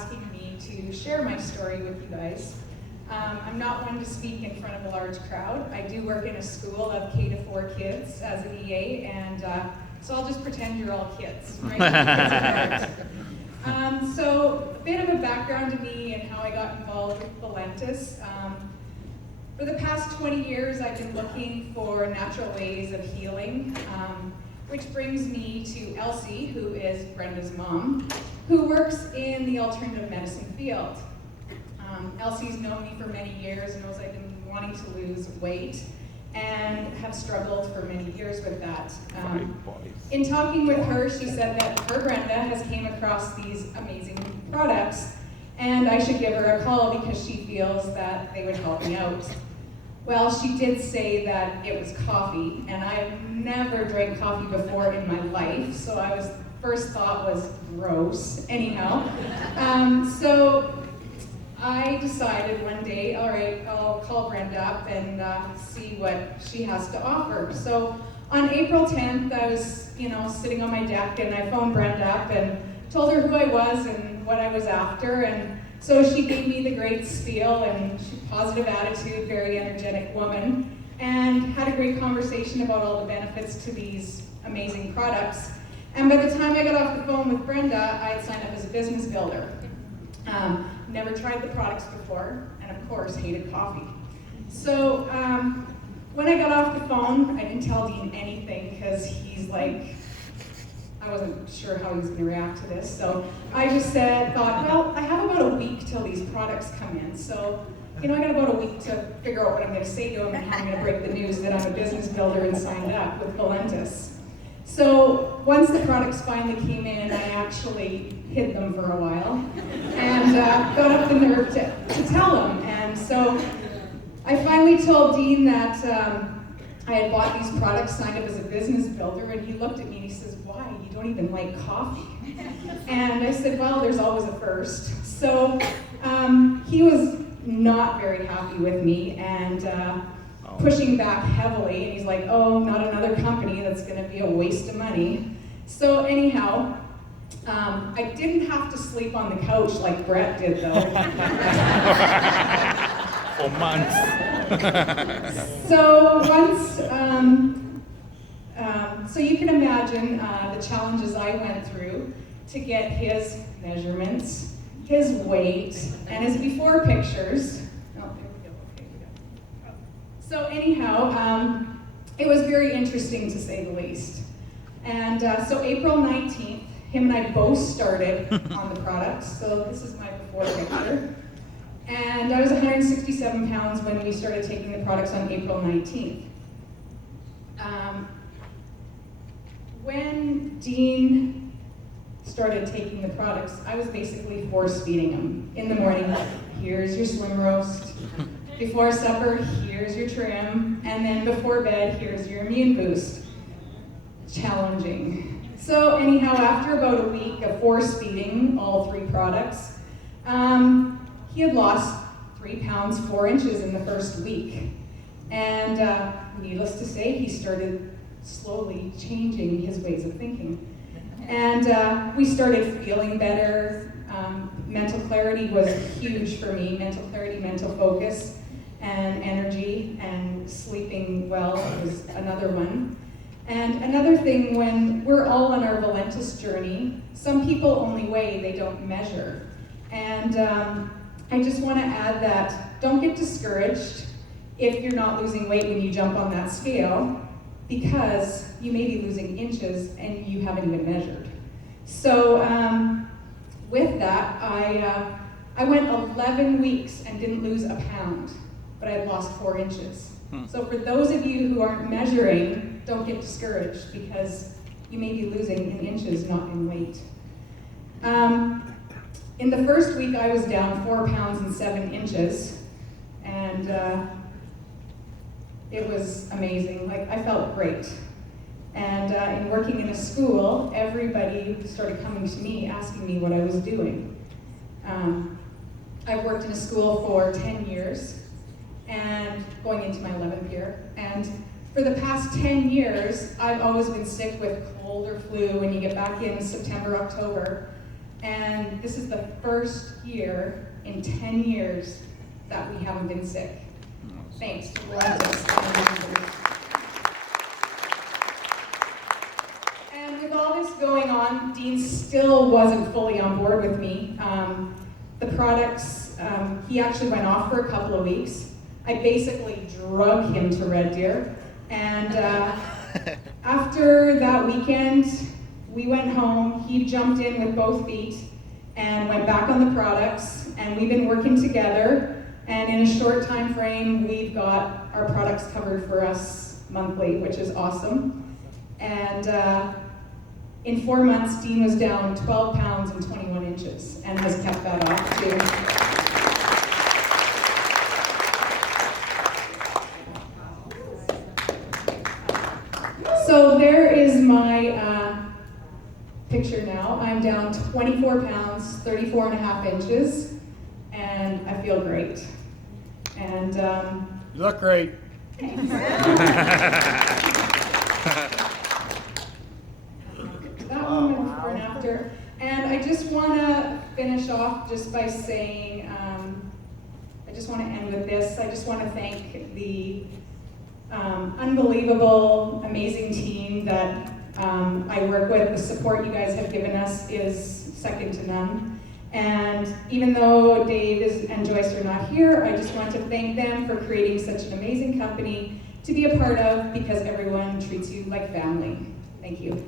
asking me to share my story with you guys. I'm not one to speak in front of a large crowd. I do work in a school of K-4 kids as an EA, and so I'll just pretend you're all kids, right? So a bit of a background to me and how I got involved with Valentis. For the past 20 years, I've been looking for natural ways of healing, which brings me to Elsie, who is Brenda's mom, who works in the alternative medicine field. Elsie's known me for many years, knows I've been wanting to lose weight and have struggled for many years with that. In talking with her, she said that her Brenda has came across these amazing products and I should give her a call because she feels that they would help me out. Well, she did say that it was coffee, and I've never drank coffee before in my life, so first thought was gross. Anyhow, so I decided one day, all right, I'll call Brenda up and see what she has to offer. So on April 10th, I was, sitting on my deck, and I phoned Brenda up and told her who I was and what I was after, and so she gave me the great spiel, and positive attitude, very energetic woman, and had a great conversation about all the benefits to these amazing products. And by the time I got off the phone with Brenda, I had signed up as a business builder. Never tried the products before, and of course hated coffee. So when I got off the phone, I didn't tell Dean anything because he's like, I wasn't sure how he was going to react to this. So I just thought, well, I have about a week till these products come in. So, I got about a week to figure out what I'm going to say to him and how I'm going to break the news that I'm a business builder and signed up with Valentis. So once the products finally came in, and I actually hid them for a while, and got up the nerve to tell him. And so I finally told Dean that I had bought these products, signed up as a business builder, and he looked at me and he says, why? You don't even like coffee. And I said, well, there's always a first. So he was not very happy with me and pushing back heavily. And he's like, oh, not another company, that's going to be a waste of money. So anyhow, I didn't have to sleep on the couch like Brett did, though. For months. So once, so you can imagine the challenges I went through to get his measurements, his weight, and his before pictures. Oh, there we go. Okay, we got it. So anyhow, it was very interesting to say the least. And so April 19th, him and I both started on the products. So this is my before picture. And I was 167 pounds when we started taking the products on April 19th. When Dean started taking the products, I was basically force feeding him. In the morning, here's your slim roast. Before supper, here's your trim. And then before bed, here's your immune boost. Challenging. So anyhow, after about a week of force feeding all 3 products, he had lost 3 pounds, 4 inches in the first week. And needless to say, he started slowly changing his ways of thinking. And we started feeling better. Mental clarity was huge for me. Mental clarity, mental focus, and energy, and sleeping well was another one. And another thing, when we're all on our Valentis journey, some people only weigh, they don't measure. And I just want to add that don't get discouraged if you're not losing weight when you jump on that scale, because you may be losing inches and you haven't even measured. So with that, I went 11 weeks and didn't lose a pound, but I had lost 4 inches. So for those of you who aren't measuring, don't get discouraged, because you may be losing in inches, not in weight. In the first week, I was down 4 pounds and 7 inches, and it was amazing. Like, I felt great. And in working in a school, everybody started coming to me, asking me what I was doing. I've worked in a school for 10 years, and going into my 11th year. And for the past 10 years, I've always been sick with cold or flu when you get back in September, October. And this is the first year in 10 years that we haven't been sick. Thanks to Rebalance. And with all this going on, Dean still wasn't fully on board with me. The products, he actually went off for a couple of weeks. I basically drug him to Red Deer. And after that weekend, we went home. He jumped in with both feet and went back on the products. And we've been working together. And in a short time frame, we've got our products covered for us monthly, which is awesome. And in 4 months, Dean was down 12 pounds and 21 inches and has kept that off too. So there is my picture now. I'm down 24 pounds, 34 and a half inches, and I feel great. And you look great. Thanks. That one went before and after. And I just want to finish off just by saying, I just want to end with this. I just want to thank the unbelievable, amazing team that I work with. The support you guys have given us is second to none. And even though Dave and Joyce are not here, I just want to thank them for creating such an amazing company to be a part of, because everyone treats you like family. Thank you.